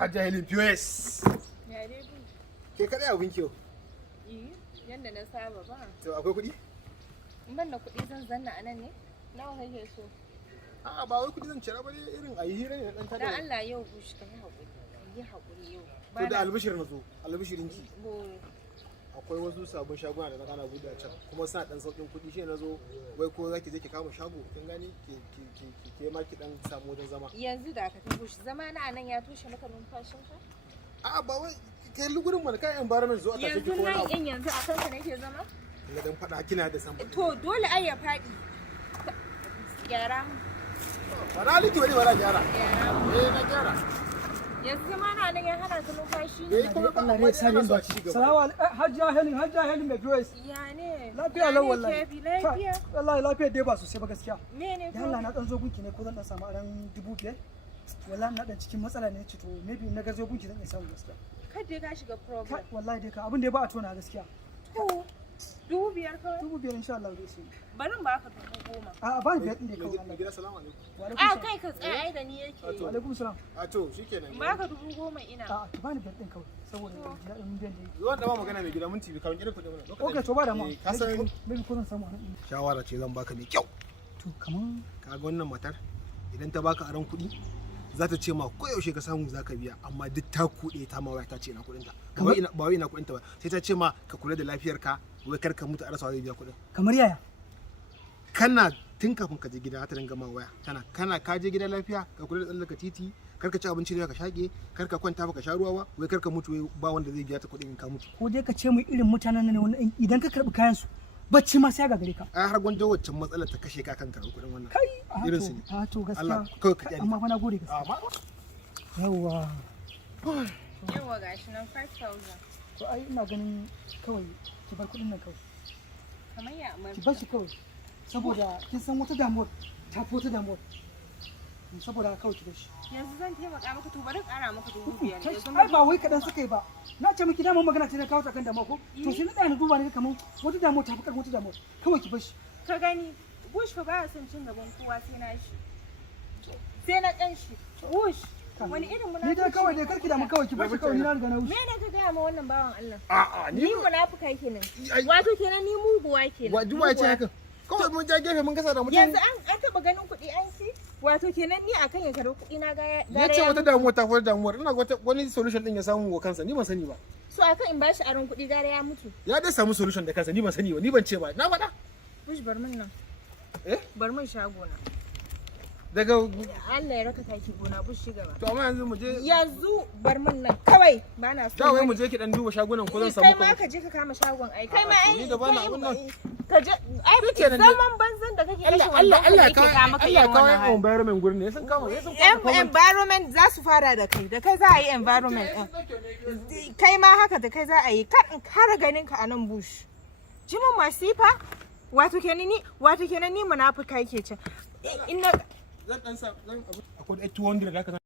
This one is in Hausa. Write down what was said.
Hajja Helen POS. Ya dai bu. Ke kadai abin kyau. Yanda na saba ba. To akwai kuɗi? In ban da kuɗi zan zanna a nan ne? Nawa kake so? A'a ba wai kuɗi zan cira ba dai irin ayi hira ne dan tada. Dan Allah yau bush ka yi haƙuri. Yi haƙuri yau. To da albishir na zo, albishirin ki. Bo. Akwai wasu sabon shaguna da na kana buɗe a can kuma suna dan sauƙin kuɗi shi na zo wai ko zaki je ki kama shago kin gani ke ma ki dan samu wajen zama. Yanzu da ka ta bush zama na anan ya toshe maka numfashin ka? A'a ba wai kai lugurin mana kai environment zo a tafi ko wani abu. Yanzu a kanka nake zama? Ina dan faɗa kina da san. To dole ai ya faɗi. Gyara mu. Ba na liki wani ba na gyara. Gyara mu. Na gyara. Yanzu zama na nan ya hana ka numfashi ne. Kuma ba Allah ya sani ba ci gaba. Salamu alaikum Hajja Helen mai Grace. Ya ne? Lafiya lau wallahi. Lafiya. Wallahi lafiya dai ba sosai ba gaskiya. Mene Ya Allah na dan zo gunki ne ko zan dan samu aran 5,000. Wallahi na dan cikin matsala ne to maybe na garzo gunki zan iya samu gaskiya. Kada ka shiga problem. Wallahi dai ka abin da ya ba a tona gaskiya. To 5,000 kawai. 5,000 insha Allah zai so. Bari in baka 10,000. A ba ni biyar din da kawai. Mai gida salamu alaikum. A kai ka tsaya ai da ni yake. Wa alaikum salam. A to shikenan. Baka 10,000 ina. A ki bani biyar din kawai saboda daɗin biyan da yake. Zuwan da ba magana mai gida mun tibi kawai irin kuɗin wannan. Okay to ba da mu. Ka san maybe ko zan samu aran. shawara ce zan baka mai kyau. To kaman Ka ga wannan matar idan ta baka aron kuɗi za ta ce ma koyaushe ka samu za ka biya amma duk ta kuɗe ta ma waya ta ce ina kuɗinta ba wai ina kuɗinta ba sai ta ce ma ka kula da lafiyarka wai kar ka mutu a rasa zai biya kuɗin kamar yaya? kana tun kafin ka je gida ta dinga ma waya kana ka je gida lafiya ka kula da tsallaka titi kar ka ci abinci da ka shaƙe kar ka kwanta ba ka sha ruwa ba wai kar ka mutu wai ba wanda zai biya ta kuɗin in ka mutu Ko dai ka ce mu irin mutanen nan ne wannan idan ka karɓi kayan su bacci ma sai ga gare ka. ai har gwanda waccan matsalar ta kashe ka kanka kuɗin wannan Kai irin su ne a to gaskiya. Allah kawai ka kyale Amma fa na gode gaskiya. amma Yawwa. Yawa gashi nan 5,000. To ai ina ganin kawai ki bar kuɗin nan kawai. Kamar ya amar. Ki bar shi kawai. Saboda kin san wata damuwar ta fi wata damuwar. Saboda kawai ki bar shi. Yanzu zan taimaka maka to bari ƙara maka 5,000. Yanzu Ai ba wai kaɗan suka yi ba. Na ce miki damar magana ce na kawo ta kan damuwa ko? To sai na tsaya na duba ne kamar wata damuwa ta fi ƙarfin wata damuwa. Kawai ki bar shi. ka gani bush fa baya son cin gaban kowa sai na shi. Sai na ƙan shi. Bush. Wani irin munafiki. Ni dai kawai dai karki damu kawai ki bar shi kawai ni na riga na wuce. Me ne ka gaya ma wannan bawan Allah? a'a Ni munafika kenan. Wato kenan ni muguwa kenan. wa duwa ce haka kawai mun ja gefe mun gasa da mutum Yanzu an taɓa ganin kuɗi an ci? Wato kenan ni akan ya karɓi kuɗi na ya gara ce ya wata damuwa ta fara damuwar ina wani solution din ya samu wa kansa ni ban sani ba so akan in bashi aron kuɗi gara ya mutu. ya dai samu solution da kansa ni ban sani ba ni ban ce ba na faɗa Bush bar min nan. Bar min shago na. daga Allah ya raka taki gona Bush shi gaba. to amma yanzu mu je Yanzu bar min nan kawai ba na so. da wai mu je ki dan duba shagunan ko zan samu kai ma ka je ka kama shagon ai kai ma ai ni da bana abun nan ka je ai zaman banzan da kake rashin Allah ya kawo environment gurin ne sun kama sun kama environment za su fara da kai za a yi environment din kai ma haka da kai za a yi kan kara ganin ka a nan Bush jimin masifa wato kenan ni munafika yake ce ina zan dan sa zan akwai 200 da ka